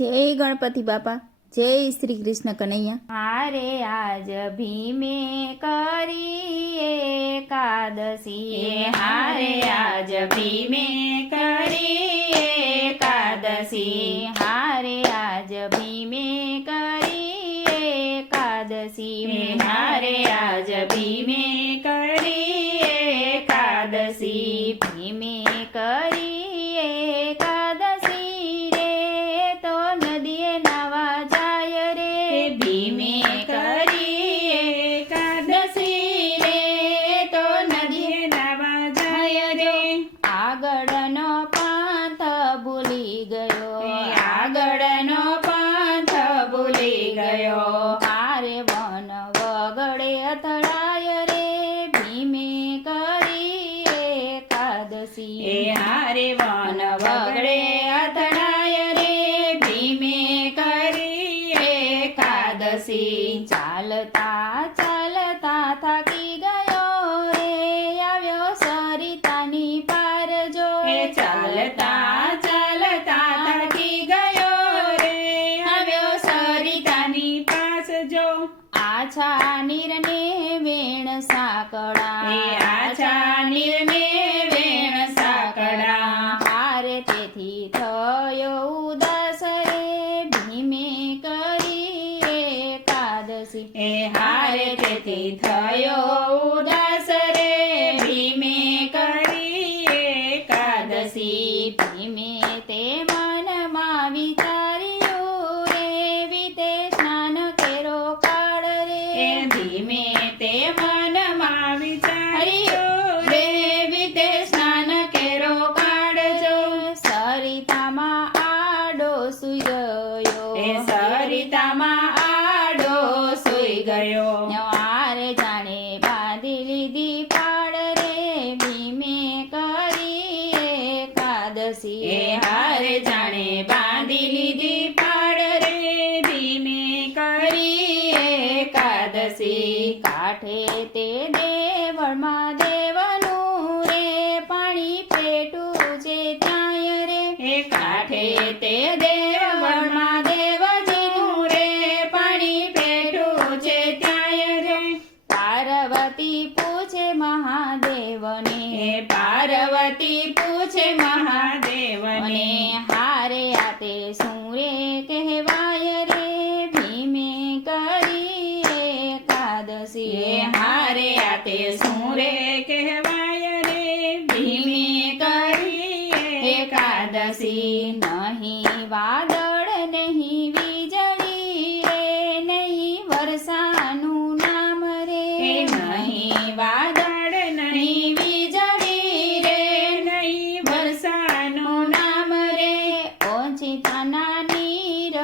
જય ગણપતિ બાપા, જય શ્રી કૃષ્ણ કનૈયા। હારે આજ ભીમે કરી એકાદશી, હારે આજ ભીમે કરી એકાદશી, હારે આજ ભીમે કરી એકાદશી, હારે આજ ભીમે કરી એકાદશી, ભીમે કરી એકાદશી રે તો નદીએ નાવા જાય રે, ભીમે કરી એકાદશી રે તો નદીએ નાવા જાય રે, આગળનો પાંથ ભૂલી ગયો, આગળનો પાંથ ભૂલી ગયો, હારે વન વગડે અથડાય રે, ભીમે કરી એકાદશી, હારે વન વગડે અથડાય રે, ભીમે કરી એકાદશી, ચાલતા ચાલતા થાકી ગયો રે, આવ્યો સરિતાની પાર જો, ચાલતા ચાલતા થાકી ગયો રે, આવ્યો સરિતાની પાસ જો, આછા નીરને વેણ સાંકળા, આછા નીરને વેણ સાંકળા, હારે તેથી થયો ઉદાસ રે, ભીમે કરી એકાદશી, હારે તેથી થયો ઉદાસ રે, ભીમે કરી એકાદશી, ભીમે તે મનમાં વિચાર્યું રે, વિતે સ્નાન કેરો કાળ રે, ભીમે તે મનમાં વિચાર્યું રે, વિતે સ્નાન કેરો કાળ જો, સરિતામાં આડો સુઈ ગયો, સરિતામાં આડો સુઈ ગયો, હારે જાણે બાંધી લીધી પાડ રે, ભીમે કરી એકાદશી, હારે જાણે બાંધી લીધી પાડ રે, ભીમે કરી એકાદશી, કાંઠે તે દેવળમાં દેવનું રે, પાણી પેટું છે ત્યાંય રે, કાંઠે તે દેવળમાં દેવજીનું રે, પાણી પેટું છે ત્યાંય રે, પાર્વતી પૂછે મહાદેવને, પાર્વતી પૂછે મહાદેવને, હારે આતે શું રે કહેવાય રે, ભીમે કરી એકાદશી, હારે આતે શું રે કહેવાય રે, ભીમે કરી એકાદશી, નહીં વાદળ નહીં વીજળી રે, નહીં વર્ષાનું નામ રે, નહીં વાદળ નહીં વીજળી રે, નહીં વર્ષાનું નામ રે, ઓચિતાના નીર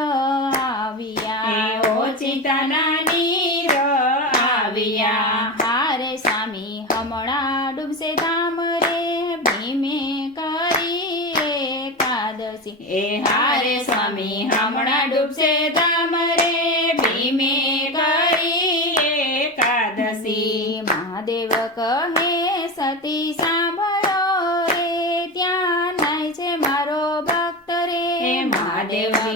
આવ્યા, ઓચિતાના નીર આવ્યા, હારે સ્વામી હમણાં ડૂબશે ધામ રે, ભીમે કરી એકાદશી, હારે સ્વામી હમણાં ડૂબશે ધામ રે, ભીમે કરી એકાદશી, મહાદેવ કહે સતી સાંભળો રે, ત્યાં નાય છે મારો ભક્ત રે, મહાદેવ કહે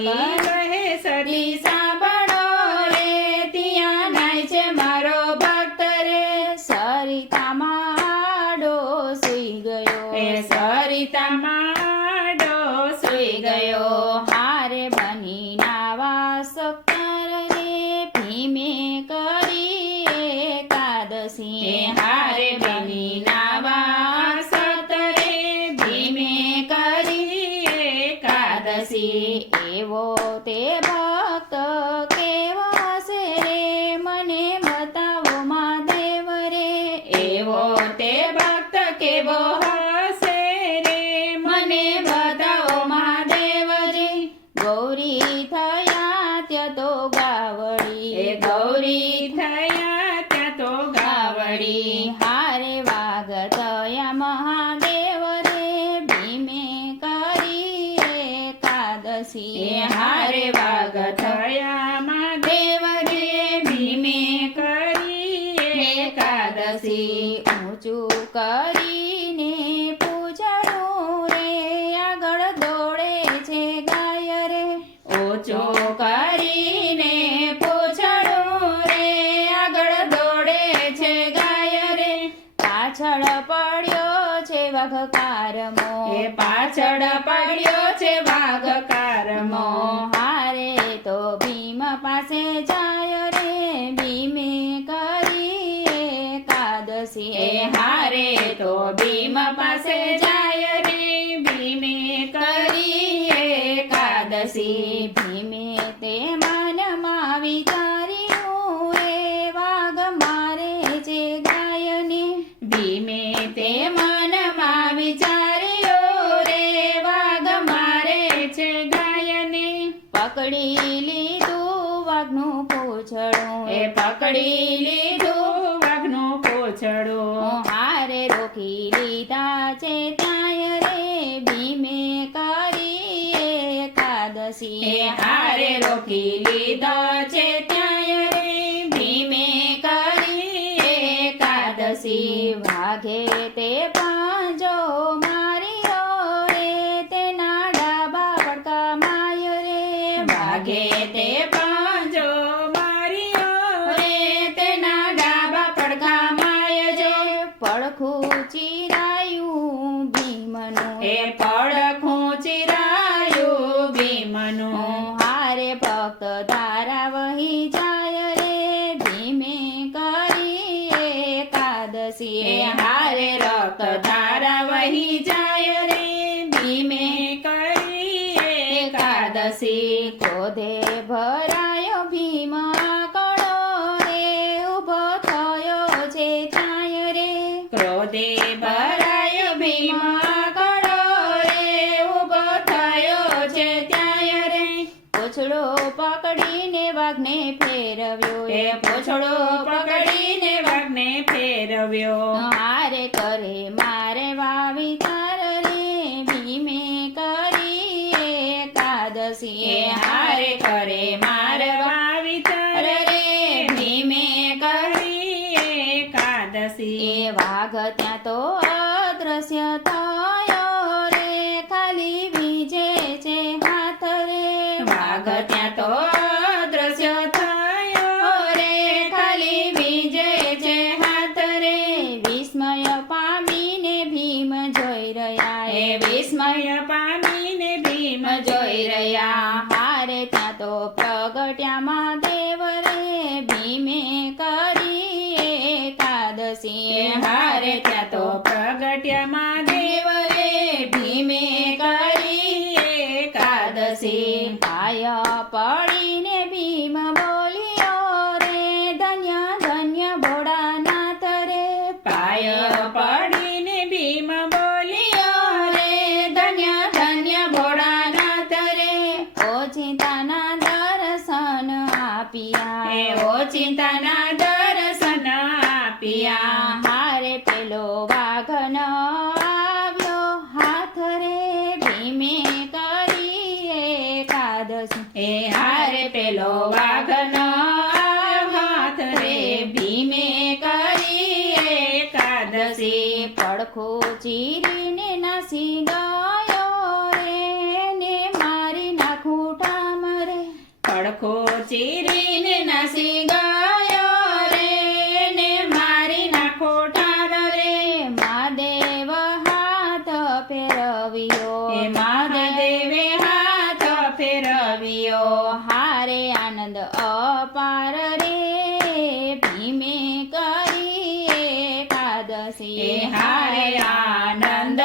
સતી સાંભળો રે, ત્યાં નાય છે મારો ભક્ત રે, સરિતામાં આડો સુઈ ગયો, સરિતામાં આડો સુઈ ગયો, હારે બની નાવા સક્કર રે, ભીમે કરી એકાદશી, હારે બની નાવા સક્કર રે, ભીમે કરી એકાદશી, એવો તે ભક્ત કેવો હશે રે, મને બતાવો મહાદેવ રે, એવો તે ભક્ત કેવો હશે રે, મને બતાવો મહાદેવજી, ગૌરી થયા ત્યાં તો ગાવડી, ગૌરી થયા ત્યાં તો ગાવડી, હારે વાઘ થયા મહાદેવ રે, ભીમે કરી એકાદશી, હારે વાઘ થયા મહાદેવ રે, ભીમે કરી એકાદશી, ઊંચું કરીને પૂછડું રે, આગળ દોડે છે ગાય રે, પડ્યો છે વાઘકારમો એ પાછળ પડ્યો છે વાઘ કારમો હારે તો ભીમ પાસે જાય રે ભીમે કરી એકાદશી એ હારે તો ભીમ પાસે જાય રે ભીમે કરી એકાદશી ભીમે તે મનમાં વિચાર્યું એ વાઘ મારે છે ગાયને ભીમે તે મનમાં વિચાર્યો રે વાઘ મારે છે ગાયને પકડી લીધું વાઘનું પૂંછડું એ પકડી લીધું વાઘનું પૂંછડું હારે રોકી લીધા છે ત્યાંય રે ભીમે કરી એકાદશી એ હારે રોકી લીધો છે ત્યાંય રે ભીમે કરી એકાદશી વાઘે તે પાંજો માર્યો રે તેના ડાબા પડકા માય રે વાઘે તે પાંજો માર્યો રે તેના ડાબા પડખા માય જો પડખું ચીરાયું ભીમનું એ પડખું ચિરાયું ભીમનું હારે ભક્ત ધારા વહી જાય રે ભીમે કરી એકાદશી એ હારે રક્ત ધારા વહી જાય રે ભીમે કરી એકાદશી ક્રોધે ભરાયો ભીમ આકળો રે ઊભો થયો છે છાંય રે ક્રોધે ભરાયો ભીમ આકળો રે ઊભો થયો છે ત્યાંય રે પૂંછડો પકડીને વાઘને ફેરવ્યો એ પૂંછડો પકડીને વાઘને ફેરવ્યો હારે કરે મારે વાવી તાર રે ભીમે કરી એકાદશી એ હારે કરે મારવા વિચાર રે ભીમે કરી એકાદશી એ વાઘ ત્યાં તો અદ્રશ્ય થયો રે ખાલી બીજે છે હાથ રે વાઘ ત્યાં તો દ્રશ્ય થયો રે ખાલી બીજે છે હાથ રે વિસ્મય પામીને ભીમ જોઈ રહ્યા એ વિસ્મય પામીને ભીમ જોઈ રહ્યા હારે ત્યાં તો પ્રગટ્યા મહાદેવ રે ભીમે કરી એકાદશી એ હારે ત્યાં તો પ્રગટ્યા મહાદેવ રે ભીમે કરી એકાદશી પાય પડીને ભીમ બોલ્યો રે ધન્ય ધન્ય ભોળાનાથ રે પાય પડીને ભીમ બોલ્યો રે ધન્ય ધન્ય ભોળાનાથ રે ઓચિંતાના દર્શન આપ્યા એ ઓચિંતાના દર્શન આપ્યા હારે પેલો વાઘ ન આવ્યો હાથ રે ભીમે કરી એકાદશી એ હારે પેલો વાઘ નો હાથ રે ભીમે કરી એકાદશી પડખું ચીરીને નાસી ગયો રે ને મારી નાખું ઠામ રે પડખો ચીરીને નાસી ગયો રે ને મારી નાખો ઠાર રે મહાદેવ હાથ ફેરવ્યો એ મહાદેવે હાથ ફેરવ્યો હારે આનંદ અપાર રે ભીમે કરી એકાદશી એ હારે આનંદ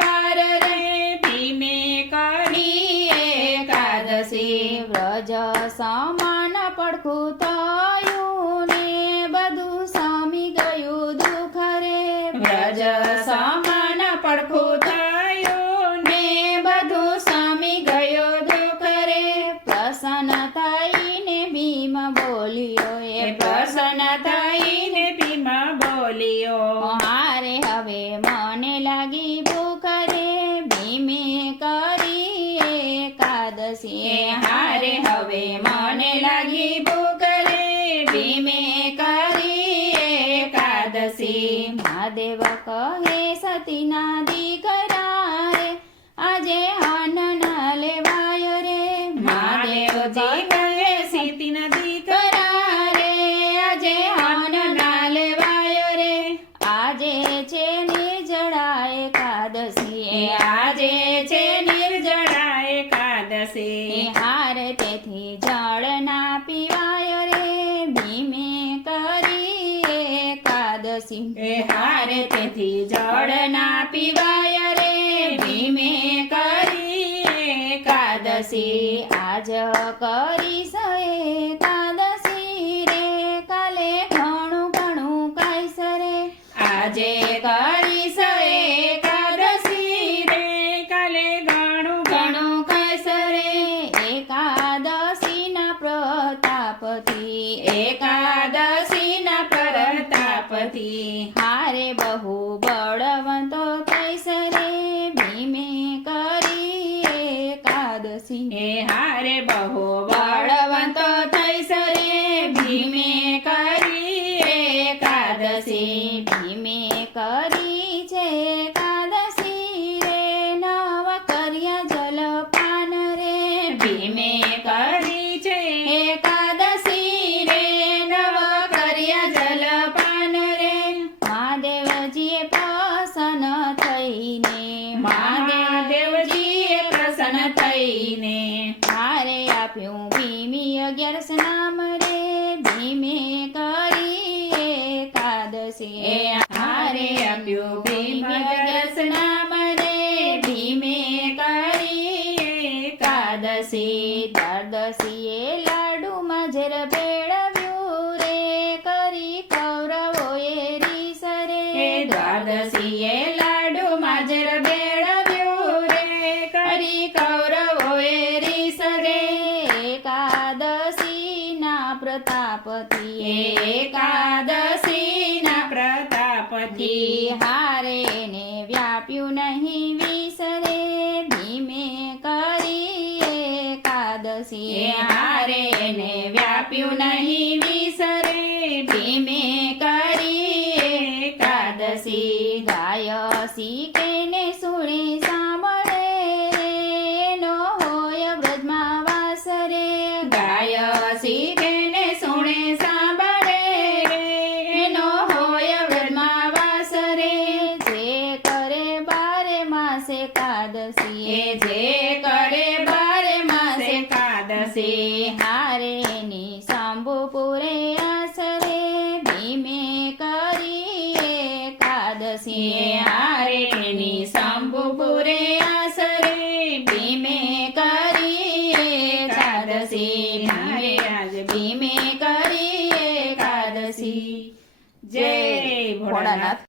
પાર રે ભીમે કરી એકાદશી વ્રજ સમાન પડખું થયું ને બધું સમી ગયું દુઃખ રે વ્રજ સમાન પડખું થયું ને બધું સમી ગયો દુઃખ રે પ્રસન્ન થઈને ભીમ બોલ્યો એ પ્રસન્ન થઈને ભીમ બોલ્યો હારે હવે મને લાગી ભૂખ રે ભીમે કરી એકાદશી એ હારે હવે મને લાગી ભૂખ રે ભીમે કરી એકાદશી મહાદેવ કહે સતીના દીકરા રે આજે અન્ન ના લેવાય રે મહાદેવજી કહે સીતી નદી કરા રે આજે અન્ન ના લેવાય રે આજે છે એકાદશી એ આજે છે નિર્જળા એકાદશી હાર તેથી જળ ના પીવાય રે ભીમે કરી એકાદશી એ હારે તેથી જળ ના પીવાય રે ભીમે કરી એકાદશી આજ કરીશ એકાદશી રે કાલે ઘણું ઘણું કહીશ રે આજે કરીશ એકાદશી રે કાલે ઘણું ઘણું કહીશ રે એકાદશીના પ્રતાપથી એકાદશીના પ્રતાપથી હારે બહુ બળવંતો થઈશ રે ભીમે કરી એકાદશી એ હારે બહુ બળવંતો થઈશ રે ભીમે કરી એકાદશી ભીમે કરી છે એકાદશી રે નવ કર્યા જલપાન રે ભીમે કરી છે એકાદશી રે નવ કર્યા જલપાન રે મહાદેવજીએ પ્રસન્ન થઈને મહાદેવજીએ પ્રસન્ન થઈને હારે આપ્યું ભીમી 11 નામ રે ભીમે કરી એકાદશી એ હારે આપ્યું ભીમ 11 નામ રે ભીમે કરી એકાદશી દ્વાદશીએ લાડુમાં ઝેર ભેળવ્યું રે કરી કૌરવોએ રીસ રે એ દ્વાદશીએ લાડુ માજર બેળવ્યું રે કરી કૌરવોએ રીસ રે એકાદશીના પ્રતાપથી એકાદશીના પ્રતાપથી હારે ને વ્યાપ્યું નહીં વિષ રે ભીમે કરી એકાદશી એ હારે ને વ્યાપ્યું નહીં વિસરે ભીમે કરી એકાદશી ગાય શીખેને સુણી સાંભળે રે નો હોય વ્રજમાં વાસ રે ગાય શીખેને સુણે સાંભળે રે નો હોય વ્રજમાં વાસ રે જે કરે બારે માસે એકાદશી એ જે કરે બારે માસે એકાદશી હારે ની શંભુપુરે આસરે ભીમે કરી એકાદશી એ હારેની શંભુપુરે આસરે ભીમે કરી એકાદશી ભીમે આજ ભીમે કરી એકાદશી જય ભોળાનાથ.